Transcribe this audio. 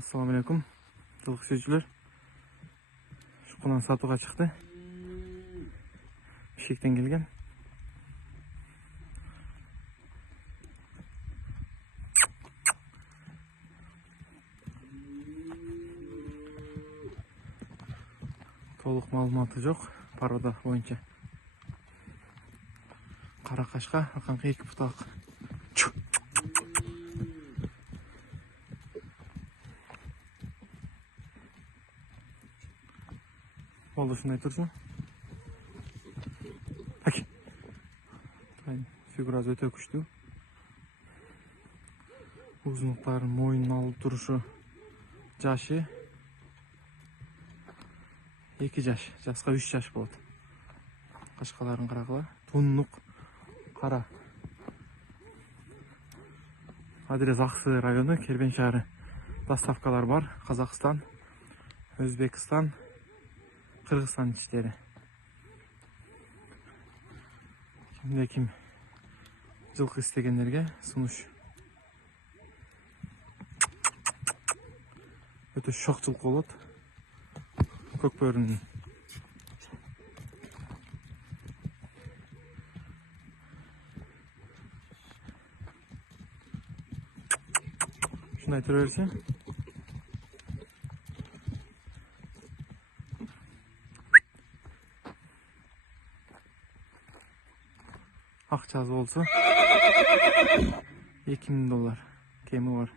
Assalamu alaikum. Жылқы сөзчілер. Шұқынан сатуға шықты. Шектен келген. Толық малыматы жоқ. Порода бойынша. Қара қашқа, ақанқы 2 бұтақ. Oldu şunday tursun. Peki. Figür az öte kuştu. Uzunlukların moyunun alıp duruşu jaşı 2 jaş. Jaska 3 jaş болады. Қашқаларын қарақыла. Тонлық қара. Адрес Ақсы районы, Кербен шары. Доставкалар бар. Қазақстан, Өзбекстан, Kırgızistan işleri. Kim жылқы istegenlerge sunuş. Öte şok жылқы болады. Көк бөрінің. Şunu aytır verse. Akçaz olsa $2000 kemi var.